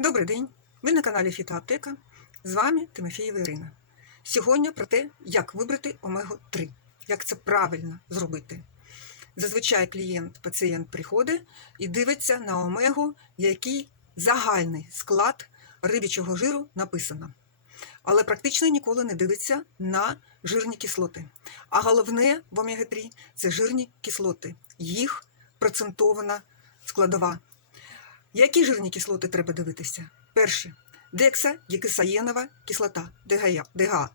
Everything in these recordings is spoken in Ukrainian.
Добрий день! Ви на каналі Фітоаптека. З вами Тимофієва Ірина. Сьогодні про те, як вибрати омегу-3, як це правильно зробити. Зазвичай клієнт, пацієнт приходить і дивиться на омегу, який загальний склад рибічого жиру написано. Але практично ніколи не дивиться на жирні кислоти. А головне в омега-3 це жирні кислоти, їх процентована складова. Які жирні кислоти треба дивитися? Перше дексагексаєнова кислота ДГА.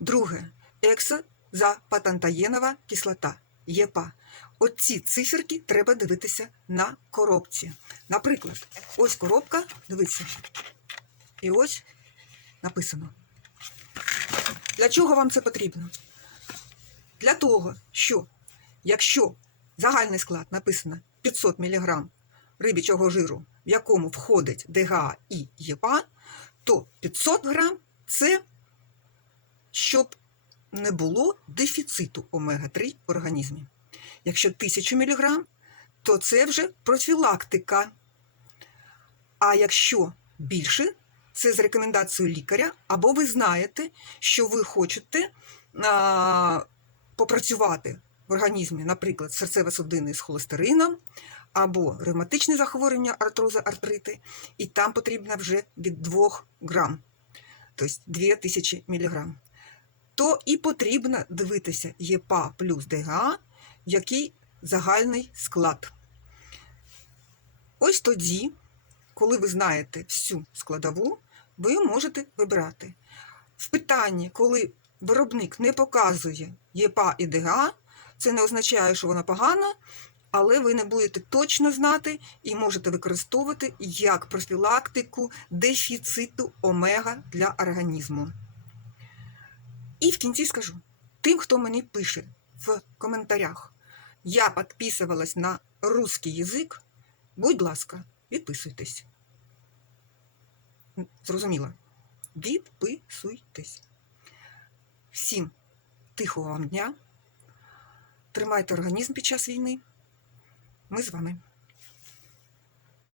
Друге ексозапатантаєнова кислота ЄПА. Оці циферки треба дивитися на коробці. Наприклад, ось коробка, дивіться, і ось написано. Для чого вам це потрібно? Для того, що якщо загальний склад написано 500 мг рибічого жиру, в якому входить ДГА і ЄПА, то 500 грам це щоб не було дефіциту омега-3 в організмі. Якщо 1000 мг, то це вже профілактика. А якщо більше, це з рекомендацією лікаря, або ви знаєте, що ви хочете а, попрацювати в організмі, наприклад, серцево-судинний з холестерином, або ревматичне захворювання, артрози, артрити, і там потрібно вже від 2 грам, тобто 2000 мг. То і потрібно дивитися ЄПА плюс ДГА, який загальний склад. Ось тоді, коли ви знаєте всю складову, ви можете вибирати. В питанні, коли виробник не показує ЄПА і ДГА, це не означає, що вона погана, але ви не будете точно знати і можете використовувати як профілактику дефіциту омега для організму. І в кінці скажу: тим, хто мені пише в коментарях, я підписувалась на русский язик, будь ласка, підписуйтесь. Зрозуміло? Відписуйтесь. Всім тихого вам дня. Тримайте організм під час війни. Ми з вами.